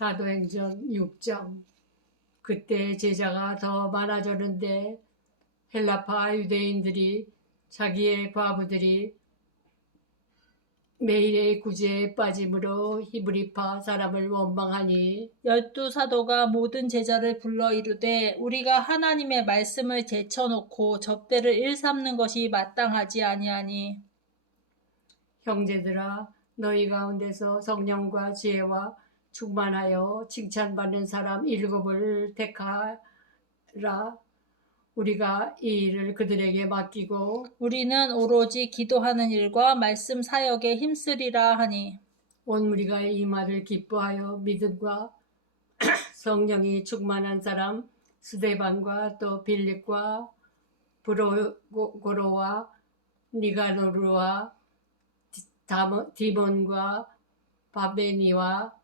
사도행전 6장. 그때 제자가 더 많아졌는데 헬라파 유대인들이 자기의 과부들이 매일의 구제에 빠짐으로 히브리파 사람을 원망하니 열두 사도가 모든 제자를 불러 이르되 우리가 하나님의 말씀을 제쳐놓고 접대를 일삼는 것이 마땅하지 아니하니. 형제들아 너희 가운데서 성령과 지혜와 충만하여 칭찬받는 사람 일곱을 택하라. 우리가 이 일을 그들에게 맡기고 우리는 오로지 기도하는 일과 말씀 사역에 힘쓰리라 하니 온 무리가 이 말을 기뻐하여 믿음과 성령이 충만한 사람 스데반과 또 빌립과 브로고로와 니가노르와 디- 디몬과 바베니와 어,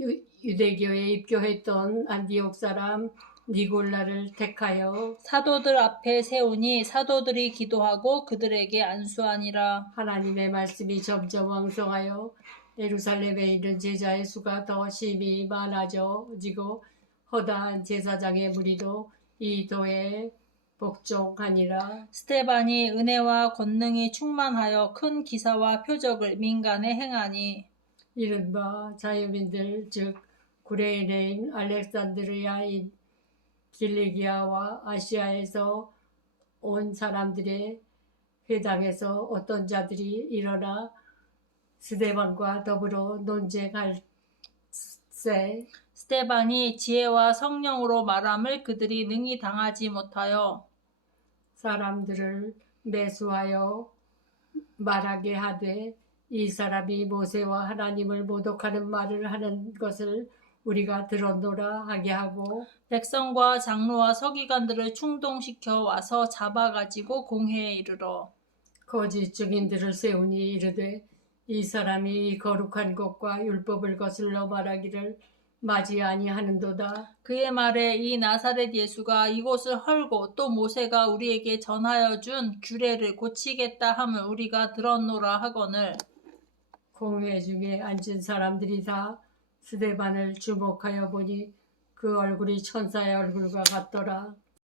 유- 유대교에 입교했던 안디옥 사람 니골라를 택하여 사도들 앞에 세우니 사도들이 기도하고 그들에게 안수하니라 하나님의 말씀이 점점 왕성하여 예루살렘에 있는 제자의 수가 더 심히 많아져지고 허다한 제사장의 무리도 이 도에 복종하니라. 스테반이 은혜와 권능이 충만하여 큰 기사와 표적을 민간에 행하니 이른바 자유민들 즉 구레네인 알렉산드리아인 길리기아와 아시아에서 온 사람들의 회당에서 어떤 자들이 일어나 스데반과 더불어 논쟁할세 스테반이 지혜와 성령으로 말함을 그들이 능히 당하지 못하여 사람들을 매수하여 말하게 하되 이 사람이 모세와 하나님을 모독하는 말을 하는 것을 우리가 들었노라 하게 하고 백성과 장로와 서기관들을 충동시켜 와서 잡아가지고 공회에 이르러 거짓 증인들을 세우니 이르되 이 사람이 이 거룩한 것과 율법을 거슬러 말하기를 맞이 아니하는도다. 그의 말에 이 나사렛 예수가 이곳을 헐고 또 모세가 우리에게 전하여 준 규례를 고치겠다 함을 우리가 들었노라 하거늘 공회 중에 앉은 사람들이 다 스데반을 주목하여 보니 그 얼굴이 천사의 얼굴과 같더라